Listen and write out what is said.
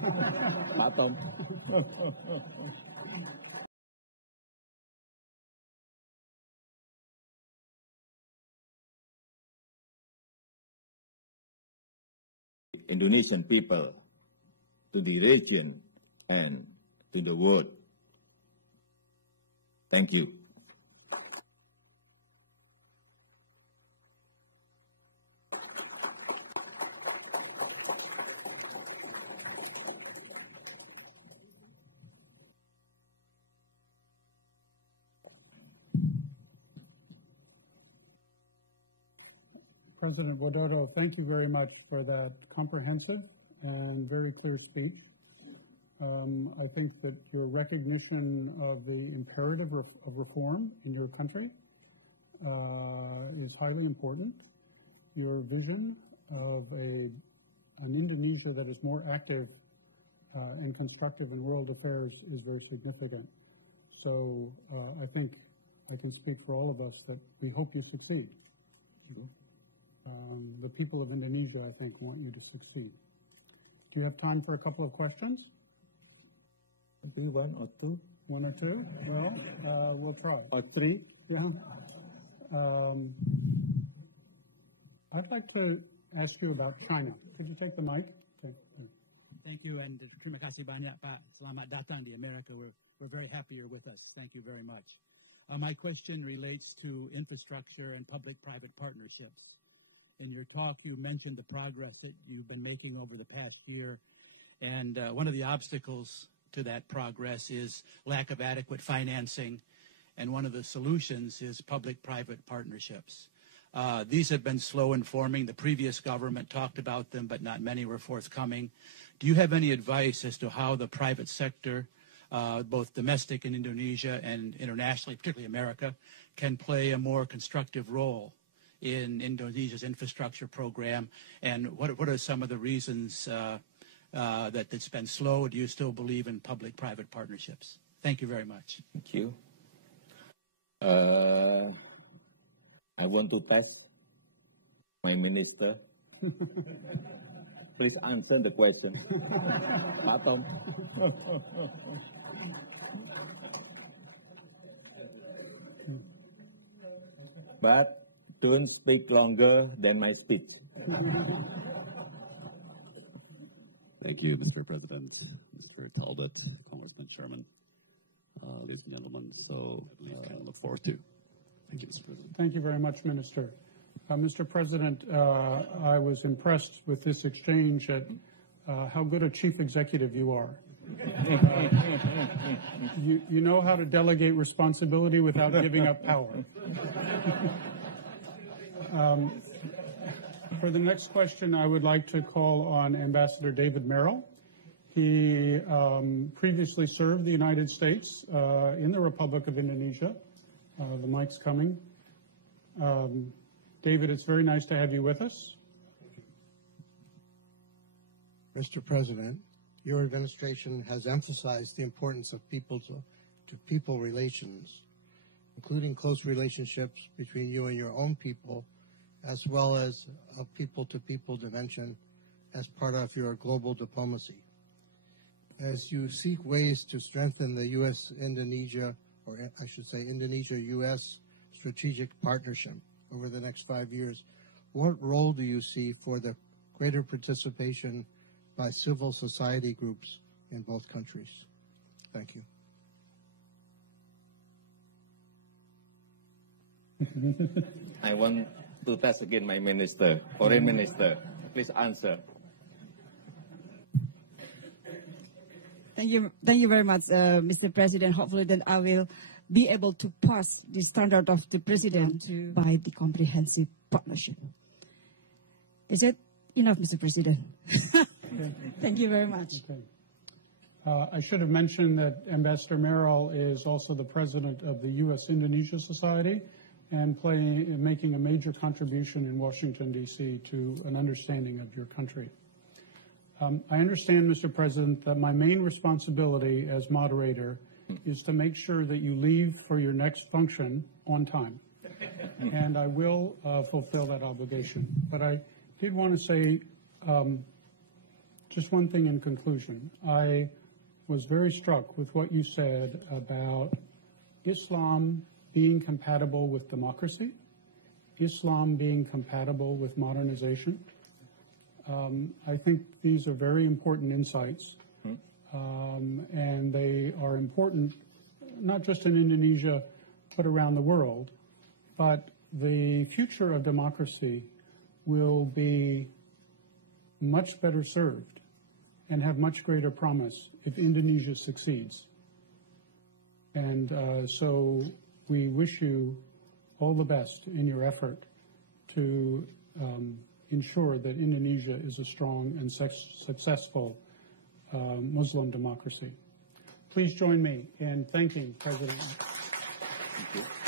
Pak Tom. Indonesian people, to the region, and to the world. Thank you. President Widodo, thank you very much for that comprehensive and very clear speech. I think that your recognition of the imperative of reform in your country is highly important. Your vision of an Indonesia that is more active and constructive in world affairs is very significant. So I think I can speak for all of us that we hope you succeed. The people of Indonesia, I think, want you to succeed. Do you have time for a couple of questions? Maybe one or two. One or two? Well, we'll try. Or three. Yeah. I'd like to ask you about China. Could you take the mic? Thank you, and terima kasih banyak, Pak. Selamat datang di America. We're very happy you're with us. Thank you very much. My question relates to infrastructure and public-private partnerships. In your talk, you mentioned the progress that you've been making over the past year, and one of the obstacles to that progress is lack of adequate financing, and one of the solutions is public-private partnerships. These have been slow in forming. The previous government talked about them, but not many were forthcoming. Do you have any advice as to how the private sector, both domestic in Indonesia and internationally, particularly America, can play a more constructive role in Indonesia's infrastructure program, and what are some of the reasons that it's been slow? Do you still believe in public-private partnerships? Thank you very much. Thank you. I want to test my minister. Please answer the question. Pak Tom. But don't speak longer than my speech. Thank you, Mr. President, Mr. Talbot, Congressman Sherman, ladies and gentlemen. So I look forward to. Thank you, Mr. President. Thank you very much, Minister. Mr. President, I was impressed with this exchange at how good a chief executive you are. You know how to delegate responsibility without giving up power. For the next question, I would like to call on Ambassador David Merrill. He previously served the United States in the Republic of Indonesia. The mic's coming. David, it's very nice to have you with us. Mr. President, your administration has emphasized the importance of people-to-people relations, including close relationships between you and your own people, as well as a people-to-people dimension as part of your global diplomacy. As you seek ways to strengthen the U.S.-Indonesia, or I should say Indonesia-U.S. strategic partnership over the next 5 years, what role do you see for the greater participation by civil society groups in both countries? Thank you. I want to test again my minister, foreign minister. Please answer. Thank you very much, Mr. President. Hopefully then I will be able to pass the standard of the President by the comprehensive partnership. Is it enough, Mr. President? Thank you very much. Okay. I should have mentioned that Ambassador Merrill is also the president of the U.S.-Indonesia Society and making a major contribution in Washington, D.C. to an understanding of your country. I understand, Mr. President, that my main responsibility as moderator is to make sure that you leave for your next function on time. And I will fulfill that obligation. But I did want to say, just one thing in conclusion. I was very struck with what you said about Islam being compatible with democracy, Islam being compatible with modernization. I think these are very important insights, and they are important not just in Indonesia, but around the world. But the future of democracy will be much better served and have much greater promise if Indonesia succeeds. And so we wish you all the best in your effort to ensure that Indonesia is a strong and successful Muslim democracy. Please join me in thanking President. Thank you.